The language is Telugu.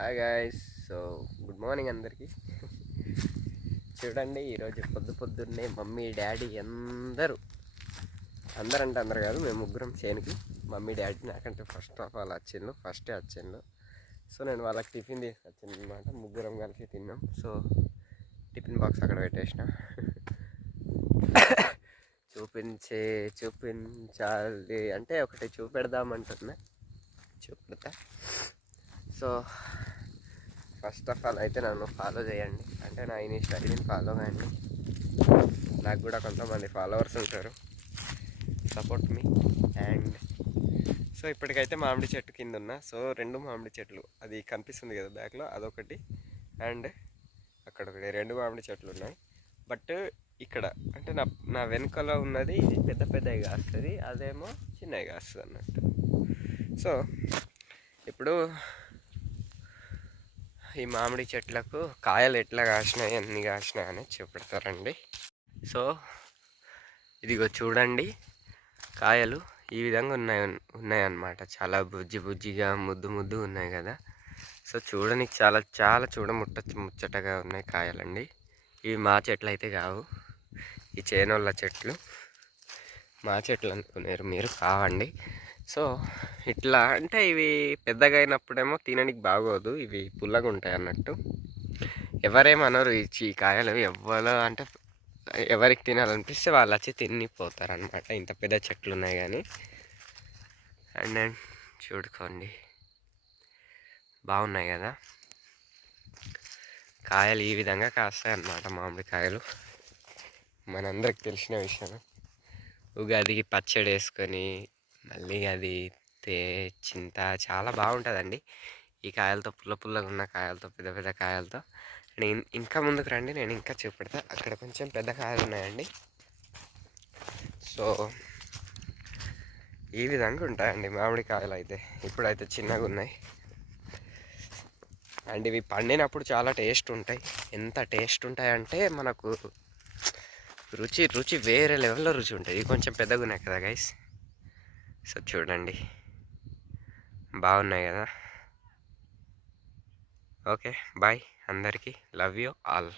Hi guys. So good morning అందరికీ. చూడండి, ఈరోజు పొద్దున్నే మమ్మీ డాడీ అందరూ అంటే అందరు కాదు, మేము ముగ్గురం చేనుకి. మమ్మీ డాడీ నాకంటే ఫస్ట్ ఆఫ్ ఆల్ ఫస్టే వచ్చిండు. సో నేను వాళ్ళకి టిఫిన్ తీసుకొచ్చాను అనమాట. ముగ్గురం కలిసి తిన్నాం. సో టిఫిన్ బాక్స్ అక్కడ పెట్టేసిన. చూపించాలి అంటే ఒకటి చూపెడదామంటున్నా, చూపెడతా. సో ఫస్ట్ ఆఫ్ ఆల్ అయితే నన్ను ఫాలో చేయండి, అంటే నా ఇన్స్టాగ్రామ్ని ఫాలో కండి. నాకు కూడా కొంతమంది ఫాలోవర్స్ ఉంటారు. Support me. అండ్ సో ఇప్పటికైతే మామిడి చెట్టు కింద ఉన్నా. సో 2 మామిడి చెట్లు, అది కనిపిస్తుంది కదా బ్యాక్లో, అదొకటి. అండ్ అక్కడ ఒకటి, 2 మామిడి చెట్లు ఉన్నాయి. బట్ ఇక్కడ అంటే నా వెనుకలో ఉన్నది పెద్ద పెద్దవి కాస్తుంది, అదేమో చిన్నవి కాస్తుంది అన్నట్టు. సో ఇప్పుడు ఈ మామిడి చెట్లకు కాయలు ఎట్లా కాసినాయి, ఎన్ని కాసినాయి అనేది చూపెడతారండి. సో ఇదిగో చూడండి, కాయలు ఈ విధంగా ఉన్నాయన్నమాట. చాలా బుజ్జిగా ముద్దు ఉన్నాయి కదా. సో చూడడానికి చాలా చాలా ముచ్చటగా ఉన్నాయి కాయలండి. ఇవి మా చెట్లు అయితే కావు, ఈ చేనోళ్ళ చెట్లు. మా చెట్లు అనుకున్నారు మీరు, కావండి. సో ఇట్లా అంటే ఇవి పెద్దగా అయినప్పుడేమో తినడానికి బాగోదు, ఇవి పుల్లగా ఉంటాయి అన్నట్టు. ఎవరేమనరు ఈ కాయలు, అంటే ఎవరికి తినాలనిపిస్తే వాళ్ళు వచ్చి తినిపోతారు అనమాట. ఇంత పెద్ద చెట్లు ఉన్నాయి కానీ. అండ్ చూడుకోండి, బాగున్నాయి కదా. కాయలు ఈ విధంగా కాస్తాయి అన్నమాట, మామిడికాయలు. మనందరికి తెలిసిన విషయం. ఉగాదికి పచ్చడి వేసుకొని మళ్ళీ అది చింత చాలా బాగుంటుందండి ఈ కాయలతో, పుల్లగా ఉన్న కాయలతో, పెద్ద పెద్ద కాయలతో. నేను ఇంకా ముందుకు రండి, నేను ఇంకా చూపెడతా. అక్కడ కొంచెం పెద్ద కాయలు ఉన్నాయండి. సో ఈ విధంగా ఉంటాయండి మామిడికాయలు అయితే. ఇప్పుడైతే చిన్నగా ఉన్నాయి. అండ్ ఇవి పండినప్పుడు చాలా టేస్ట్ ఉంటాయి. ఎంత టేస్ట్ ఉంటాయంటే మనకు రుచి వేరే లెవెల్లో రుచి ఉంటుంది. ఇవి కొంచెం పెద్దగా ఉన్నాయి కదా గైస్. సో చూడండి, బాగున్నాయి కదా. ఓకే, బాయ్ అందరికీ. Love you all.